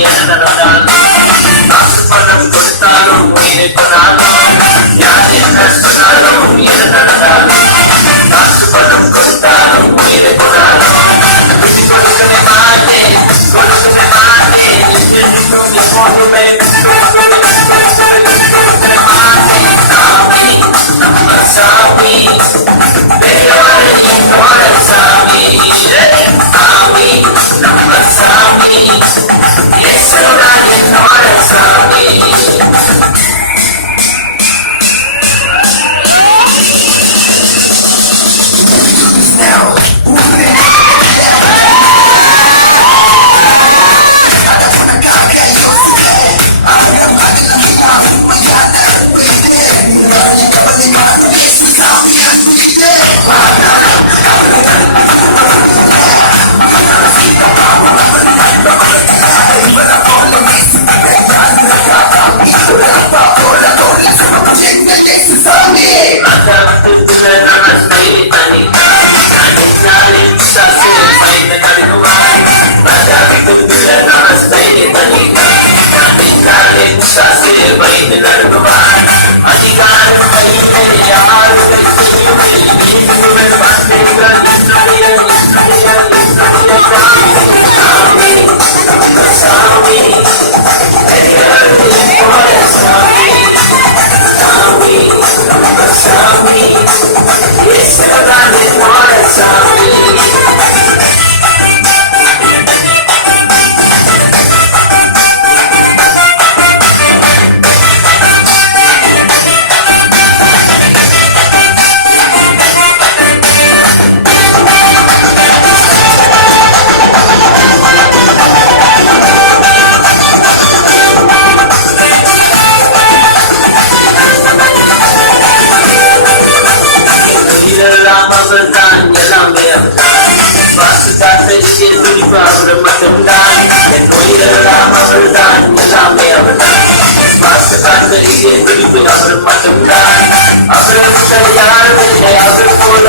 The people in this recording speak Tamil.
என்ன நடந்தாலும் காசு பணம் கொடுத்தாலும் உயிரை கொண்டாலும் யார் என்ன சொன்னாலும் என்ன நடந்தாலும் காசு பணம் கொடுத்தாலும் உயிரை கொண்டாலும் கொடுக்கவே மாட்டேன் கொடுக்கவே மாட்டேன் போதுமே சாமி நம்ம சாமி சாமி சாமி நம்ம சாமி என்னோட சாமி அவர் மட்டும்தான் என் உயிரெல்லாம் அவள்தான் எல்லாமே அவள்தான் சுவாச காந்தரியே துடிப்பு அவர் மட்டும்தான் அவரை யாரும் இல்லை அவர் போல